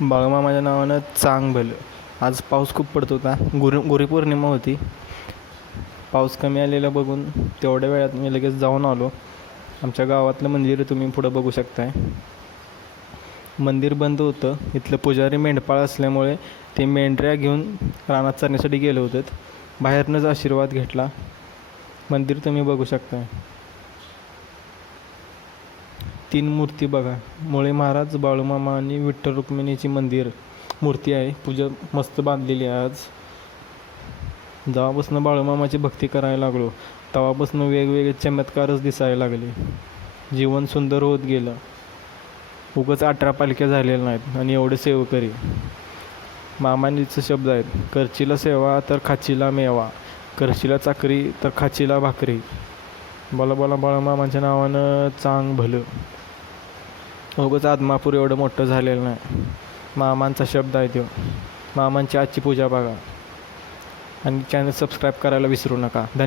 बाळूमामाच्या नावानं चांग भलं आज पाऊस खूप पडत होता. गुरु गुरुपौर्णिमा होती. पाऊस कमी आलेला बघून तेवढ्या वेळात मी लगेच जाऊन आलो. आमच्या गावातलं मंदिर तुम्ही पुढं बघू शकताय. मंदिर बंद होतं. इथलं पुजारी मेंढपाळ असल्यामुळे ते मेंढऱ्या घेऊन रानात चरण्यासाठी गेले होते बाहेरनंच आशीर्वाद घेतला. मंदिर तुम्ही बघू शकताय. तीन मूर्ती बघा. मुळे महाराज बाळूमामा आणि विठ्ठल रुक्मिणीची मंदिर मूर्ती आहे. पूजा मस्त बांधलेली आहे आज. जेव्हापासून बाळूमामाची भक्ती करायला लागलो तेव्हापासून वेगवेगळे चमत्कारच दिसायला लागले. जीवन सुंदर होत गेलं. उगंच अठरा पालख्या झालेल्या नाहीत आणि एवढे सेवकरी. मामानीचे शब्द आहेत करचीला सेवा तर खाचीला मेवा करशीला चाकरी तर खाचीला भाकरी. बोला बोला बाळूमामाच्या नावानं चांग भलं. उगाच आदमापूर एवढं मोठं झालेलं नाही. मामांचा शब्द आहे तो मामांची आजची पूजा बघा. आणि चॅनल सबस्क्राईब करायला विसरू नका. धन्यवाद